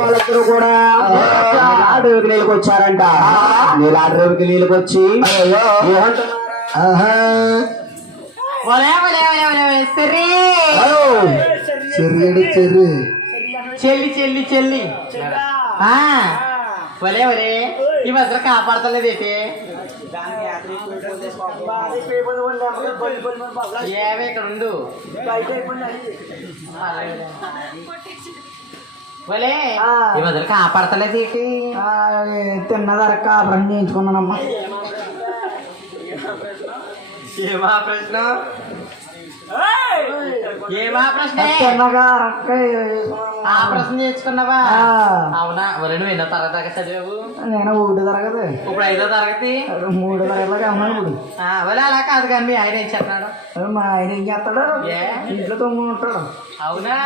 వాళ్ళిద్దరు కూడా అడవికి నీళ్ళకి వచ్చారంట. నీళ్ళు అడవికి నీళ్ళకి వచ్చి చెల్లి చెల్లి చెల్లి వలే వలే ఈ మధ్య కాపాడతలేదేటి ఏమే ఇక్కడ ఉండు వలే ఈ మధ్య కాపాడతలేదేటి తిన్నదర కాపురం చేయించుకున్నానమ్మా. ఏమా ప్రశ్న ఏమా ప్రశ్న ఆ ప్రశ్న నేర్చుకున్నావా? అవునా వరే నువ్వు ఎన్నో తరగతి చదివావు? నేను 1వ తరగతి. ఇప్పుడు 5వ తరగతి 3వ తరగతిలో ఉన్నాను ఇప్పుడు. వలే అలా కాదు కానీ మీ ఆయన ఏం చెప్తున్నాడు? మా ఆయన ఏం చేస్తాడు? ఇంట్లో తొమ్మిది ఉంటాడు. అవునా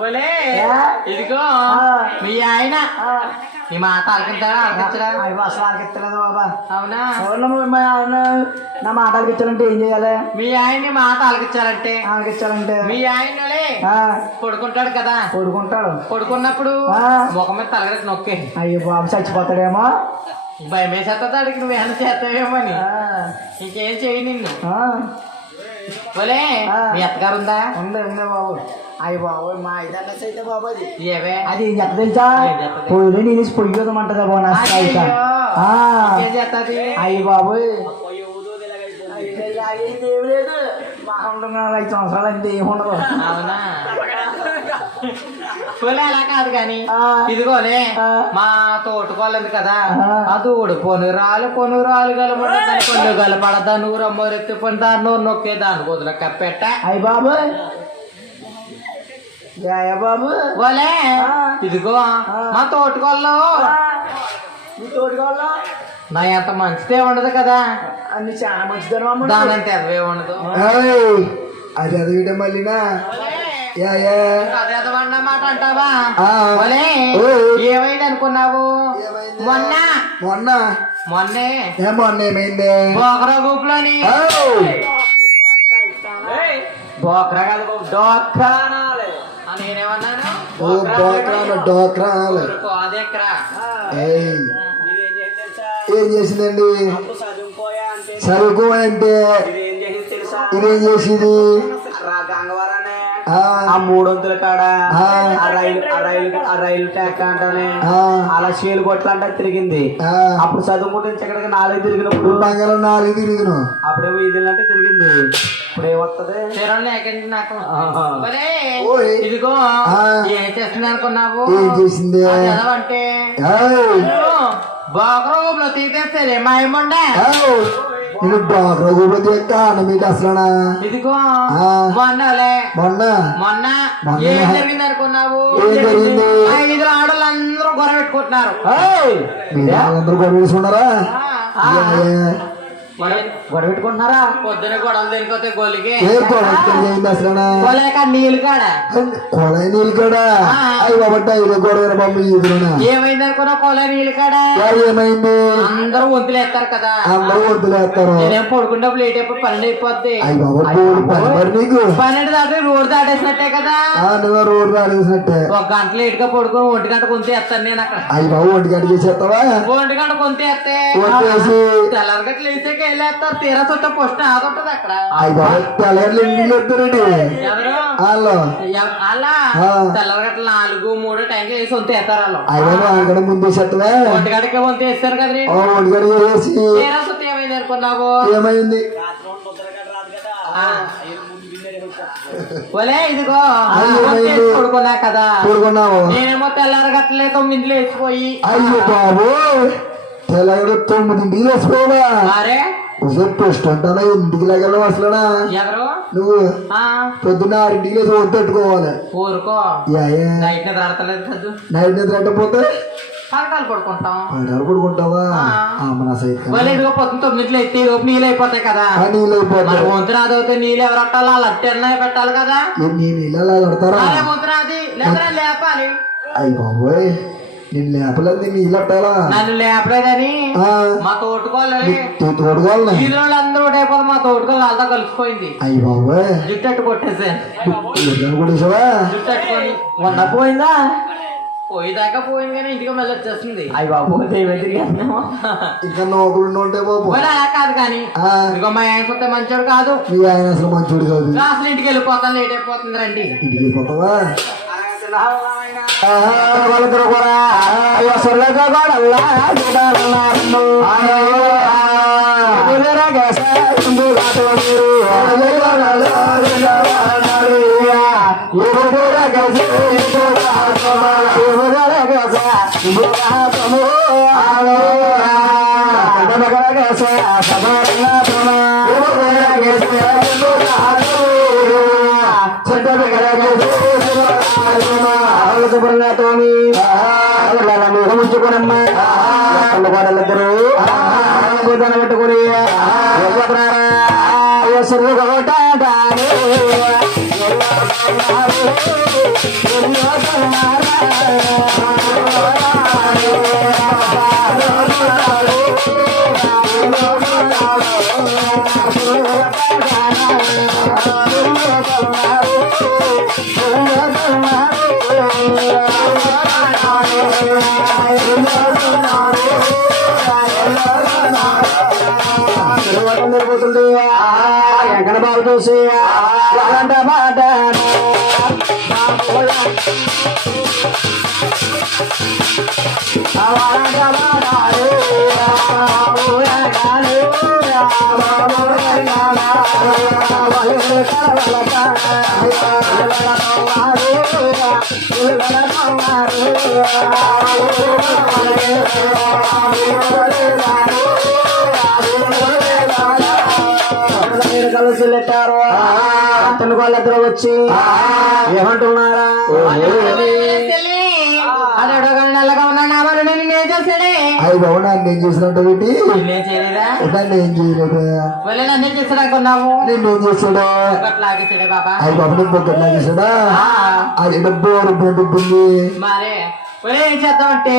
పోలే ఇదిగో మీ ఆయన నీ మాట ఆలకించాడా ఆలకించడా? అసలు ఆలకిస్తలేదు బాబా. అవునా మా ఆయన నా మాట ఆలకించాలంటే ఏం చేయాలి? మీ ఆయన మాట ఆలకించాలంటే మీ ఆయనలే పడుకుంటాడు కదా, పడుకుంటాడు. పడుకున్నప్పుడు ముఖం మీద తలగడకి నొక్కే. అయ్యో బాబు చచ్చిపోతాడేమో, భయం వేసేస్తా అడిగి నువ్వేమన్నా చేస్తావేమో అని. ఇంకేం చేయి నిన్ను. పోలే మీ అత్తగారు ఉందా? ఉంది బాబు. అయ్యి బాబు మా అయితే బాబు అది ఏవే అది ఏం చెప్తా తెలుసా? పొయ్యిలో నీళ్ళు పొయ్యమంటదా బాబు నా చేస్తుంది. అయ్యి బాబు ఏమి లేదు, 5 సంవత్సరాలు అంటే ఏముండదు. అవునా పోలే అలా కాదు కాని ఇదిగోలే మా తోటకోలేదు కదా, ఆ దూడు పొనురాలు కలపడ పండు కలపడదా నూరు అమ్మరెత్తి పని దాన్ని నూరు నొక్కే దాని కొద్దుల కప్పెట్ట. అయ్యి బాబు బాబు పోలే ఇదిగో మా తోటకోళ్ళు నా ఎంత మంచిదే ఉండదు కదా, అన్ని చాలా మంచిదని దాని అంటే అదే ఉండదు. అది అదవిట మళ్ళీనా మాట అంటావా? ఏమైంది అనుకున్నావు? మొన్నే ఏమైంది? బోకరా గ్రూప్లోని బోకరా కాదు డోక్రా నేనేమన్నాను? అదేక్రా ఏం చేసిందండి? చదువుకో అంటే ఇదేం చేసింది? ఆ 300 కాడ ఆ రైలు ట్యాక్ అంటానే అలా షేలు కొట్లంట తిరిగింది. అప్పుడు చదువుకుంటే ఇక్కడికి 4 తిరిగినప్పుడు 4 తిరిగిన అప్పుడేమో ఇదిలంటే తిరిగింది. ఇప్పుడు ఏమొస్తుంది? ఇదిగో ఏం చేస్తుంది అనుకున్నావు? ఏం చేసింది అంటే బాగా తీసేస్తే మా ఏమండే మీకు అసలు ఇదిగో మొన్న ఏం జరిగింది అనుకున్నావు? 5 ఆడవాళ్ళందరూ గొడవ పెట్టుకుంటున్నారు. అందరూ గొడవ వేసుకున్నారా? గొడవ పెట్టుకుంటున్నారా? పొద్దున గొడవలు తినిపోతే గొలికి అసలు కొలేక నీళ్ళు కాడ కొలై నీళ్ళు కాడా? అవి బాబట్ట గొడవ బొమ్మ ఏమైంది అనుకున్నా? కొలై నీళ్ళు కాడ ఏమైంది? అందరూ వంతులేస్తారు కదా, అందరూ వంతులేస్తారు. నేనేం పడుకుంటప్పుడు లేట్ అయిపోయి 12 అయిపోద్ది. నీకు 12 దాటి రోడ్డు దాటేసినట్టే కదా. రోడ్డు దాటేసినట్టే 1 గంట లేట్ గా పడుకో 1 గంట కొంత వేస్తాను నేను అక్కడ. అయ్యి బాబు 1 గంట చేసేస్తావా? 1 గంట కొంత వేస్తే తెల్లరగట్లు వేసాక వెళ్ళేస్తారు. తీరా చుట్టా పోస్ట్ ఆదుంటది అక్కడ. అయ్యి బాబు తెల్లగట్లు ఎన్ని వస్తారండి? ఎవరు అలా తెల్లరగట్లు 4, 3 టైంకి వేసి వంత వేస్తారు వాళ్ళు. అయ్యి ముందు వేసేస్తావా? 1 గంటకే వంత వేస్తారు కదా. 1 గంట వేసి తీరా చుట్టూ ఏమైంది అనుకున్నావు? ఏమైంది? ఒలే ఇదిగో పడుకున్నా కదా, నేనేమో తెల్లారగట్లే 9 వేసిపోయి. అయ్యో బాబు తెలంగాణ 9 నీళ్ళు వేసుకోవా మరే టెస్ట్ అంటానా ఇంటికి లాగెళ్ళవు అసలునా ఎవరు నువ్వు ఆ పొద్దున్న 6 నీళ్ళు పెట్టుకోవాలి ఊరుకో నైట్ నిద్ర ఆడతలేదు కదా నైట్ నిద్ర అంటపోతే పథకాలు పడుకుంటాం పైన పడుకుంటావా మన సైడ్ వాళ్ళు ఇదిగో పొద్దున్న 9 అయితే లోపు నీళ్ళు అయిపోతాయి కదా నీళ్ళు అయిపోతాయి వంతున అదవుతే నీళ్ళు ఎవరు అట్టాలో వాళ్ళు అట్టెన్న పెట్టాలి కదా నీళ్ళు ఎలా కడతారా అదే వంతున అది లేదా లేపాలి అయ్యి బాబోయ్ నేను లేపలేదు నీళ్ళు అట్టాలా నన్ను లేపలేదని మా తోటుకోవాలి తోడుకోవాలి వీళ్ళు అందరూ అయిపోతే మా తోటుకోవాలి వాళ్ళతో కలిసిపోయింది అయ్యి బాబోయ్ జుట్టు కొట్టేసాను కొట్టేసావా జుట్టు అట్టుకొని మొన్న పోయిందా పోయేదాకా పోయింది కానీ ఇంటికి మళ్ళీ వచ్చేస్తుంది అయ్యి బాబు ఇంకా నోకులు ఉంటే బాబు అలా కాదు కానీ ఇదిగో మా ఆయన కొత్త మంచోడు కాదు మీ ఆయన అసలు మంచోడు కాదు అసలు ఇంటికి వెళ్ళిపోతాను లేట్ అయిపోతుంది రండి ఇంటికి వెళ్ళిపోతావా వాళ్ళిద్దరు కూడా సొల్లగా కూడా ముంచుకోనమ్మా వాళ్ళిద్దరు గుద్దన పెట్టుకుని పోతుంది ఎక్కడ బాబు చూసి వాళ్ళంట మాట కలిసి లెట్టారు అతను వాళ్ళిద్దరు వచ్చి ఏమంటున్నారా అయ్యి బాబు నన్ను ఏం చేసినట్టు పెట్టి నేను చేయలేదా నన్ను ఏం చేయలేదు వెళ్ళి నన్ను చేసాడనుకున్నావు నిన్ను ఏం చేస్తాడు లాగేసాడే బాబా అయ్యి బాబు నేను పొద్దున్న లాగేసాడా అది డబ్బు డబ్బుంది మరే ఏం చేద్దాం అంటే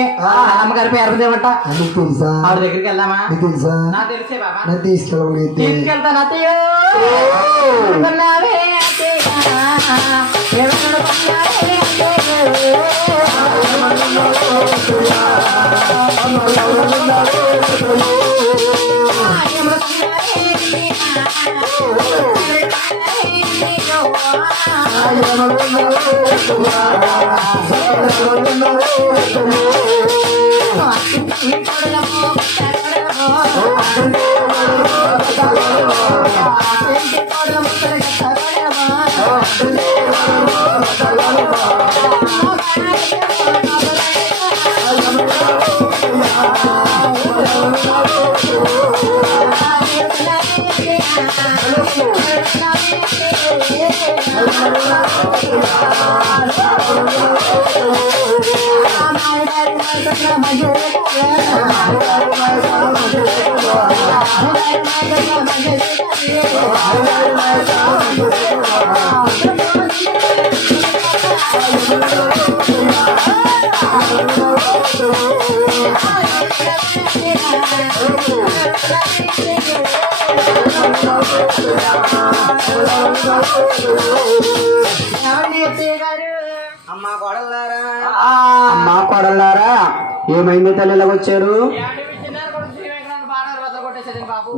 అమ్మగారి పేరు ఏమంట నీకు తెలుసా ఆవిడ దగ్గరికి వెళ్దామా నీకు తెలుసా నాకు తెలిసే బాబా నన్ను తీసుకెళ్ళబోయేది తీసుకెళ్తాను అత్తయ్యో అమ్మా కోడలారా ఏమైంది తల్లిలో వచ్చారు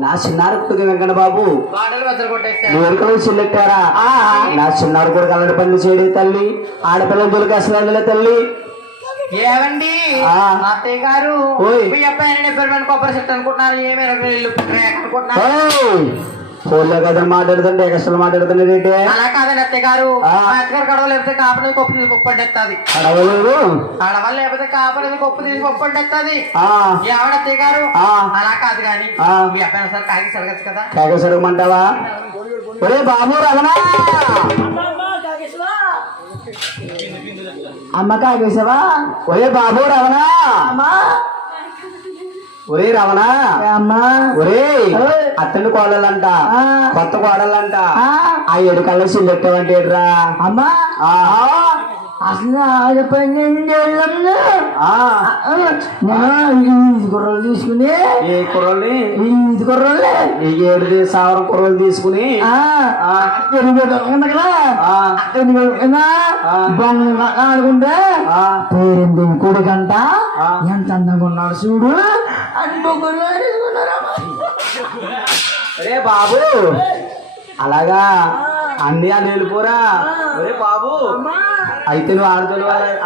నా చిన్నారు కొడుకు వెంకన్న బాబు నువ్వు వెంకలు చెల్లెట్టారా నా చిన్నారు కొడుకు అలాంటి పనులు చేయడే తల్లి ఆడపిల్లలు దొరికి అసలు తల్లి ఏమండి అత్తయ్య గారు మీ అబ్బాయి కొబ్బరి చెట్టు అనుకుంటున్నారు ఏమైనా అనుకుంటున్నారు ఫోన్లో కదా మాట్లాడుతుంటే ఎక్స్ట్రా మాట్లాడుతున్నాడు ఏంటి అలా కాదండి అత్తయ్య గారు ఆ. మా అత్తగారు గడవ లేకపోతే కాపని కొప్పు తీసి పప్పు అంటేస్తుంది అడగలేదు గడవ లేకపోతే కాపని కొప్పు తీసి పప్పు అంటేస్తుంది ఆ, ఎవడ అత్తయ్య గారు ఆ. అలా కాదు కానీ ఆ. మీ అబ్బాయి సార్ కాకి సరగచ్చు కదా కేక సరగమంటావా ఒరే బాబు రమణా అమ్మ కాకేసావా ఒరే బాబు రమణా అమ్మా ఒరే రమణా అమ్మా ఒరే అత్తని కోడలంట ఆ. కొత్త కోడలంట ఆ. ఆ ఏడు కళ్ళ సిల్లెట్టవంటే రా అమ్మా అసలు పన్నెండు నేను కుర్రలు తీసుకుని ఏ కుర్రోళ్ళని ఇది కుర్రలే ఈ 7,000 కుర్రోళ్ళు తీసుకుని ఆ. ఉంది కదా ఆ. ఆ. బొంగ ఆడుకుంటే ఆ. పేరింది కొడుకంట ఆ. ఎంత అందంగా ఉన్నాడు చూడు అని బొగ్గులు వేసుకున్నారమ్మా. అరే బాబు అలాగా అన్ని అని వెళ్ళిపోరా ఒరే బాబు అయితే నువ్వు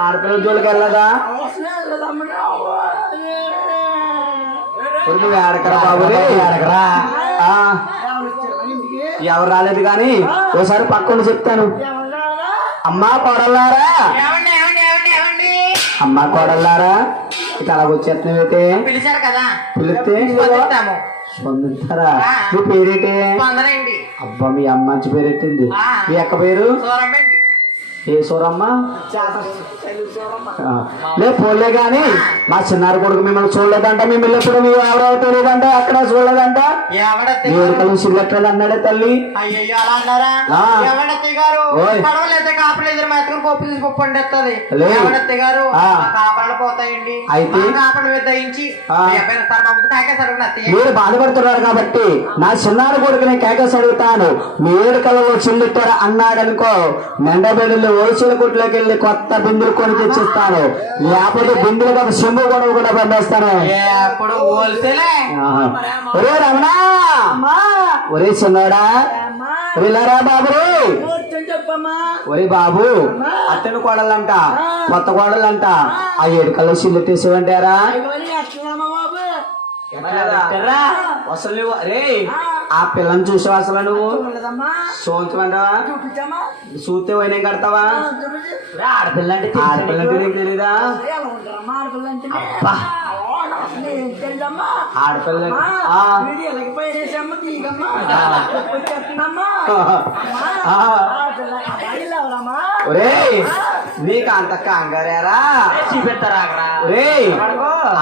ఆడపిల్లల జోలికి వెళ్ళదా ఒరే నువ్వు ఏడకరా బాబు రే ఏడకరా ఆ, ఎవరు రాలేదు కానీ ఓసారి పక్కన చెప్తాను అమ్మా కోడల్లారా ఏమండి ఏమండి ఏమండి ఏమండి అమ్మా కోడల్లారా ఇక అలాగొచ్చేస్తున్నావైతే పిలిచారు కదా పిలిస్తే స్పందిస్తాము. స్పందిస్తారా నీ పేరేంటి స్పందనండి అబ్బా మీ అమ్మ మంచి పేరెట్టింది ఆ. మీ అక్క పేరు సూరమ్మండి ఏ సూరమ్మ ఆ, లే పోలే గాని మా చిన్నారి కొడుకు మిమ్మల్ని చూడలేదంట మిమ్మల్ని ఎప్పుడు మీ ఎవరో తెలియదంట అక్కడ చూడలేదంట ఎవడత్తయ్య మీరు గారు కలిసి సిల్లెట్లేదు అన్నాడే తల్లి అయ్యయ్యో అలా అన్నారా ఆ. ఎవడత్తయ్య గారు ఓయ్. పడవలైతే కాపలు ఎదురు మా ఎత్తుకుని పప్పు తీసి పప్పు అంటేస్తుంది లే. ఎవడత్తయ్య గారు ఆ. మా కాపలు పోతాయండి అయితే? మా కాపలు దయించి ఆ. మీ అబ్బాయి సార్ మా ముందు తాకే సరుకుని అత్తయ్య మీరు బాధపడుతున్నారు కాబట్టి నా చిన్నారి కొడుకుని కేకస్ అడుగుతాను మీ ఏడు కళ్ళలో చిల్లుట్టారా అన్నాడనుకో మెండబెల్లి ఓసిన కుట్లోకి వెళ్ళి కొత్త బిందులు కొని తెచ్చిస్తాను లేకపోతే బిందులు ఒక చెంబు గొడవ కూడా పంపేస్తాను ఎప్పుడు హోల్సేలే ఆహా. ఒరే రమణ ఒరే చిన్నోడా ఒరేలారా బాబు రే ఒరే బాబు అత్తని కోడలంట కొత్త కోడలంట ఆ 7 కళ్ళ సిల్లు తీసేవంటారా అసలు నువ్వు అరే ఆ పిల్లని చూసావు అసలు నువ్వు చూంచమంటావా చూస్తే పోయినా కడతావా ఆడపిల్ల అంటే నీకు తెలీదా అబ్బా ఆడపిల్ల ఒరే నీకు అంత కంగారేరా చూపెట్టారా ఒరే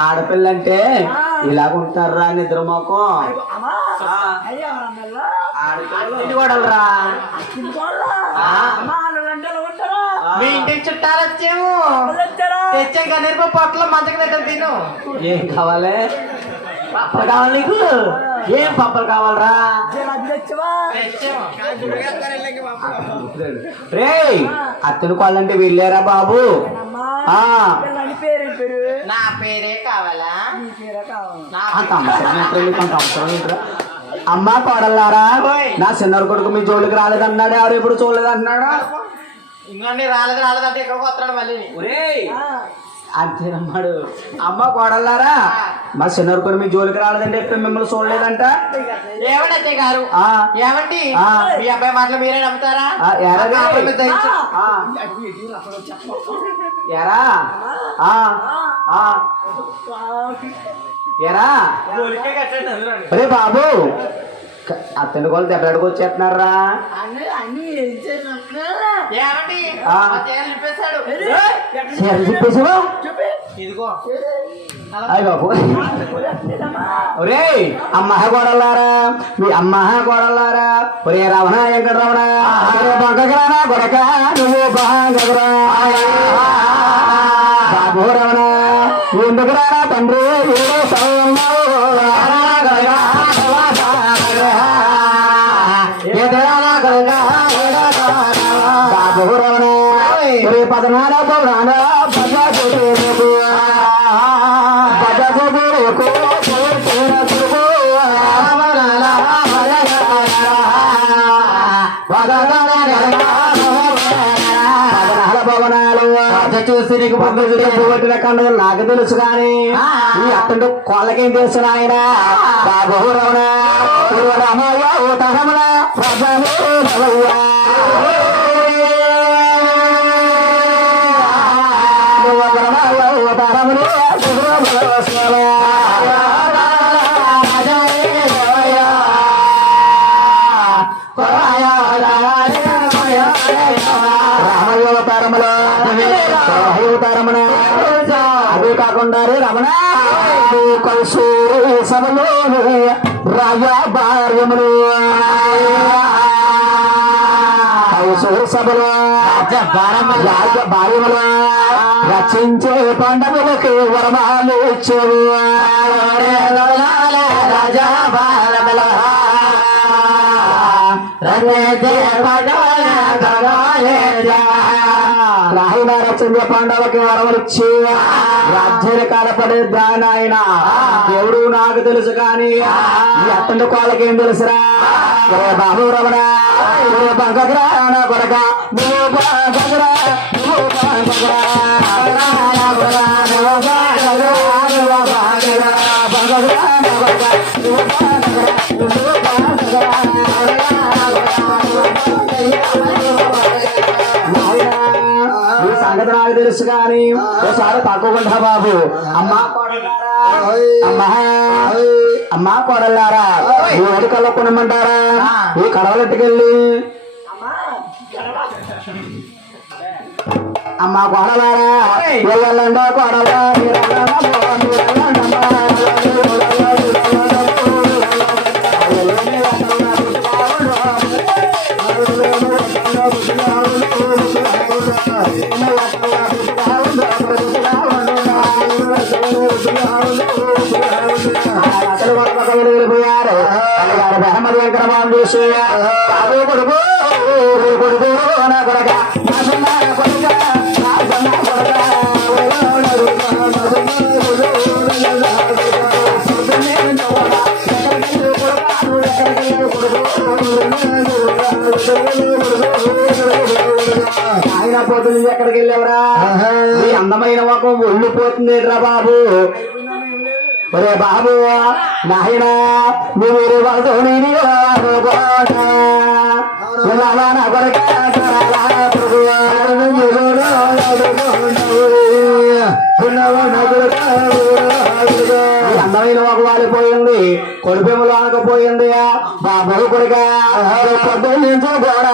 ఆడపిల్ల అంటే ఇలాగుంటారా నిద్ర మొఖం ఆడపిల్లరా మీ ఇంటికి చుట్టాలు వచ్చాము తెచ్చాం కన్నీరు పొట్టలో మంచకి తింటాం తిను ఏం కావాలి పప్పలు కావాలి నీకు ఏం పప్పలు కావాలరా తెచ్చాము రే అత్తను కోళ్ళంటే వెళ్ళారా బాబు ఆ నా పేరే కావాలా నా అంత అవసరం ఏంట్రా నీకు? అంత అవసరం ఏంట్రా? అమ్మా కోడల్లారా నా చిన్నర కొడుకు మీ జోలికి రాలేదన్నాడు ఎవరు ఎప్పుడు చూడలేదన్నాడు ఇంకొన్ని రాలేదు రాలేదు అంటే ఇక్కడికి వస్తున్నాడు మళ్ళీ అంతేనమ్మాడు అమ్మ కోడల్లారా మా చిన్నర కొడుకు మీ జోలికి రాలేదంటే ఎప్పుడు మిమ్మల్ని చూడలేదంట ఏమండి అత్తయ్య గారు ఆ. ఏమండి ఆ. మీ అబ్బాయి మాటలు మీరే నమ్ముతారా ఆ, ఎరా రే? కాపురం మీద ధరించి. ఆ. ఎరా ఆ, ఆ. ఎరా అరే బాబు అత్తని కోళ్ళు దెబ్బలాడుకు వచ్చేస్తున్నారా ఏమండి ఆ. మా చీరలు నింపేశాడు. చెప్పేసావా ఇదిగో అయ్య బాబు ఒరే అమ్మ గోడలారా మీ అమ్మ గోడలారా ఒరే రమణ వెంకట రమణ బంకరానా గొడక నువ్వు బాగరా బాబు రమణ ఎందుకు రానా తండ్రి ఏదో సౌన్నావు బాబు రమణ ఒరే పదనారా పదనారా చూసి నీకు పొద్దున కన్నా నాకు తెలుసు కానీ ఈ అట్టంటే కోళ్ళకేం తెలుసు ఆయన బాబు రమణ రామయ్య ఓ తరముల రజము రవయ్య రామయ్య ఓ తరముల రామయ్యవతారమున అదే కాకుండా రమణ కౌసూరు సభలో రాజా భార్యములు కౌసూరు సభలో రాజ భార్యములు రచించే పండగలకి వరమాలు ఇచ్చేవు రాజా భార్యముల రాహిణ రచన పాండవకి వరవలిచ్చి రాజ్యాన్ని కాలపడే దాని ఆయన దేవుడు నాకు తెలుసు కానీ ఈ అత్తండి కోళ్ళకేం తెలుసురా బాబు రమణ బంగరా నా కొడక నువ్వు బంగరా నువ్వు బంగరా సంగతి నాకు తెలుసు కానీ ఒకసారి తక్కువకుండా బాబు అమ్మా అమ్మా కోడల్లారా ఈ ఓడి కళ్ళ కొనమంటారా ఈ కడవలెట్టుకెళ్ళి అమ్మా కోడలారా వెళ్ళండా కోడలా వెళ్ళిపోయారు అహ్మద్ వెంకటరామన్ చూసి బాబు కొడుకు కొడుకు నా కొడక ఆయన పోతుంది ఎక్కడికి వెళ్ళావరా ఈ అందమైన ఒక ఒళ్ళు పోతుంది రా బాబు ఒరే బాబు నాయన నువ్వు వాళ్ళతో అందమైన ఒక వాలిపోయింది కొడుపెములు అనకపోయింది బాబు కొడుక పొద్దున్నుంచో గోడ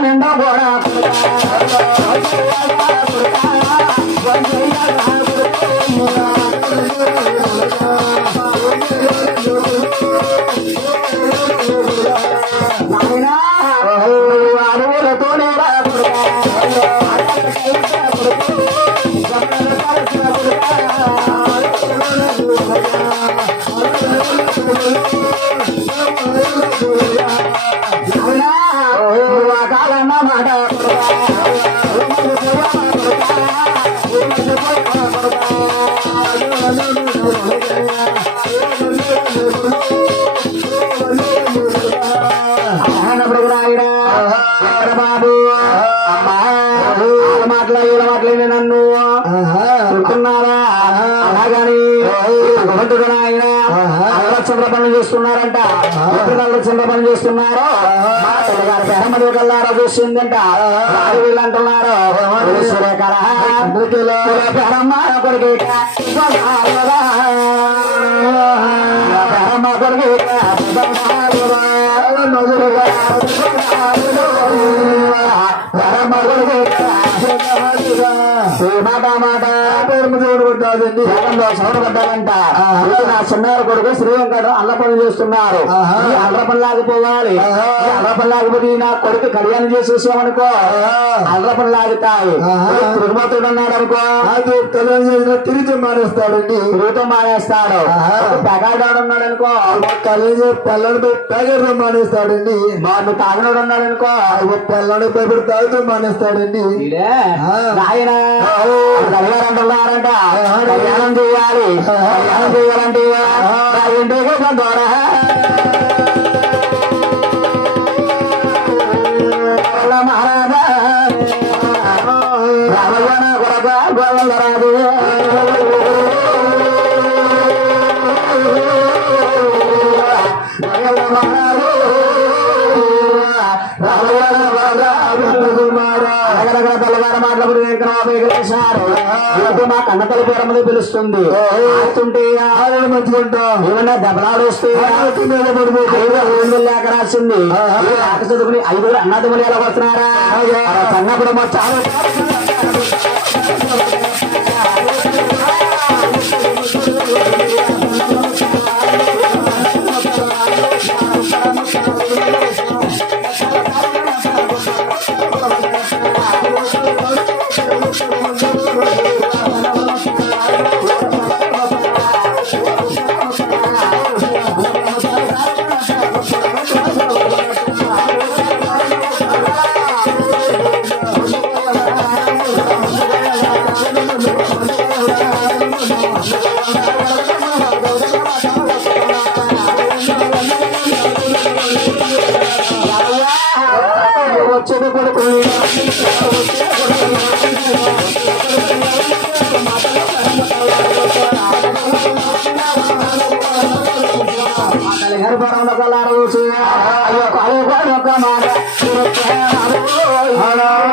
నిండా కూడా అడవులతోనే కాలన్న మాట బాబు మాట్లాడి నన్ను చెప్తున్నారా అలాగని ఆయన అలక్షల పనులు చేస్తున్నారంట అలక్షల పనులు చేస్తున్నారు పెహమది కల్లారా చూసిందంట వీళ్ళు అంటున్నారు పెహమ్మ కొడుకు పెహమ్మ కొడుకు మాట మాట పేరు పడ్డాదండి సౌర పడ్డాదంట నా చిన్నారు కొడుకు శ్రీవంకడు అల్ల పనులు చేస్తున్నారు ఈ అల్ల పనులాగిపోవాలి ఈ అల్ల పనులాగిపోయి నా కొడుకు కళ్యాణం చేసేసామనుకో అల్ల పనులాగుతాయి తిరుగుమతుడు అన్నాడు అనుకో అది కళ్యాణం చేసిన తిరుగుతూ మానేస్తాడండి తిరుగుతూ మానేస్తాడు పెగాడు ఉన్నాడు అనుకో కళ్యాణం పిల్లలపై పెగడం మానేస్తాడండి వాడిని తాగినోడు ఉన్నాడు అనుకో పిల్లడి పేపర్ తాగుతూ మానేస్తాడండి ఆయన కళ్యాణంటున్నారంట కళ్యాణం చేయాలి కళ్యాణం చేయాలంటే ఇంటికి ద్వారా మహారాజా రామయ్య కొరక గోవిందరాజు మా కన్న తల్లి పేరు మీద పిలుస్తుంది ఆడుతుంటే మంచుకుంటాం ఏమన్నా దెబ్బలాడు వస్తే లేక రాసింది లేక చదువుకుని 5 అన్నదమ్ములు ఎలా వస్తున్నారా చిన్నప్పుడు మా చాలా వచ్చేది కొడుకు అయ్యో